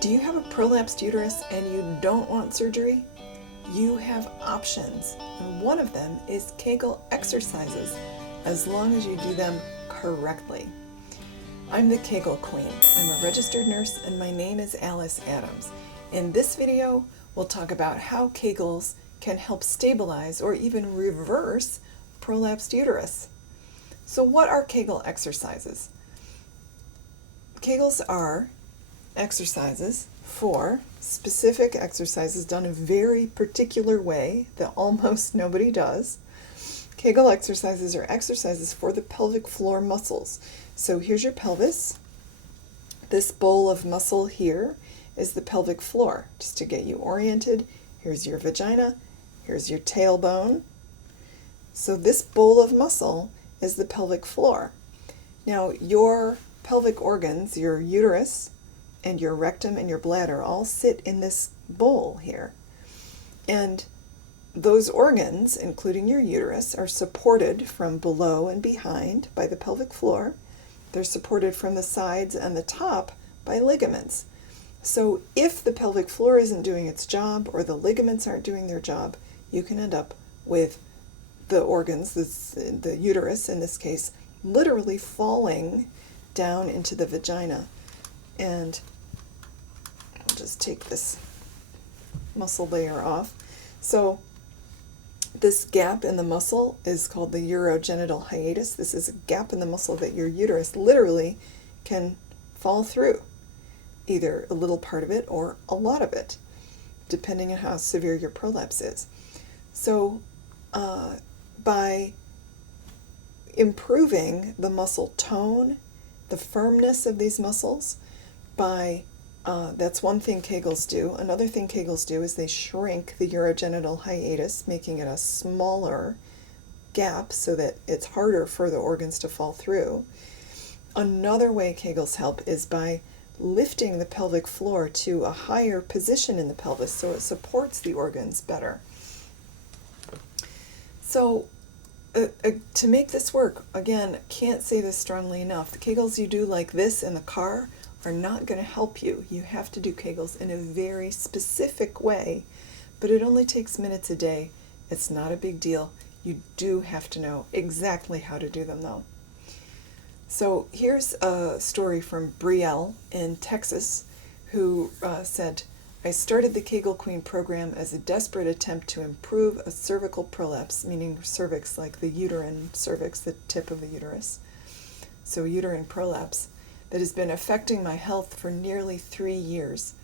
Do you have a prolapsed uterus and you don't want surgery? You have options, and one of them is Kegel exercises, as long as you do them correctly. I'm the Kegel Queen. I'm a registered nurse and my name is Alice Adams. In this video, we'll talk about how Kegels can help stabilize or even reverse prolapsed uterus. So what are Kegel exercises? Kegels are exercises for specific exercises done a very particular way that almost nobody does. Kegel exercises are exercises for the pelvic floor muscles. So here's your pelvis. This bowl of muscle here is the pelvic floor. Just to get you oriented, here's your vagina, here's your tailbone. So this bowl of muscle is the pelvic floor. Now your pelvic organs, your uterus and your rectum and your bladder all sit in this bowl here. And those organs, including your uterus, are supported from below and behind by the pelvic floor. They're supported from the sides and the top by ligaments. So if the pelvic floor isn't doing its job or the ligaments aren't doing their job, you can end up with the organs, the uterus in this case, literally falling down into the vagina. And I'll just take this muscle layer off. So this gap in the muscle is called the urogenital hiatus. This is a gap in the muscle that your uterus literally can fall through, either a little part of it or a lot of it, depending on how severe your prolapse is. So by improving the muscle tone, the firmness of these muscles, that's one thing Kegels do. Another thing Kegels do is they shrink the urogenital hiatus, making it a smaller gap so that it's harder for the organs to fall through. Another way Kegels help is by lifting the pelvic floor to a higher position in the pelvis so it supports the organs better. So to make this work, again, can't say this strongly enough, the Kegels you do like this in the car are not going to help you. You have to do Kegels in a very specific way, but it only takes minutes a day. It's not a big deal. You do have to know exactly how to do them though. So here's a story from Brielle in Texas who said, I started the Kegel Queen program as a desperate attempt to improve a cervical prolapse, meaning cervix like the uterine cervix, the tip of the uterus. So uterine prolapse, that has been affecting my health for nearly 3 years.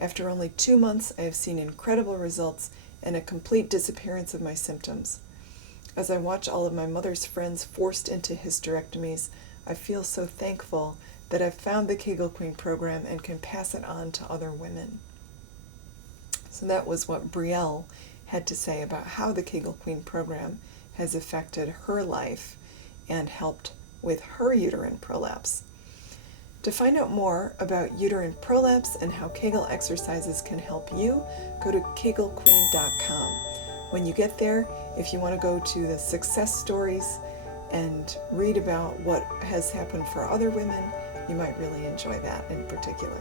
After only 2 months, I have seen incredible results and a complete disappearance of my symptoms. As I watch all of my mother's friends forced into hysterectomies, I feel so thankful that I've found the Kegel Queen program and can pass it on to other women. So that was what Brielle had to say about how the Kegel Queen program has affected her life and helped with her uterine prolapse. To find out more about uterine prolapse and how Kegel exercises can help you, go to kegelqueen.com. When you get there, if you want to go to the success stories and read about what has happened for other women, you might really enjoy that in particular.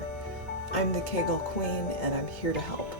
I'm the Kegel Queen and I'm here to help.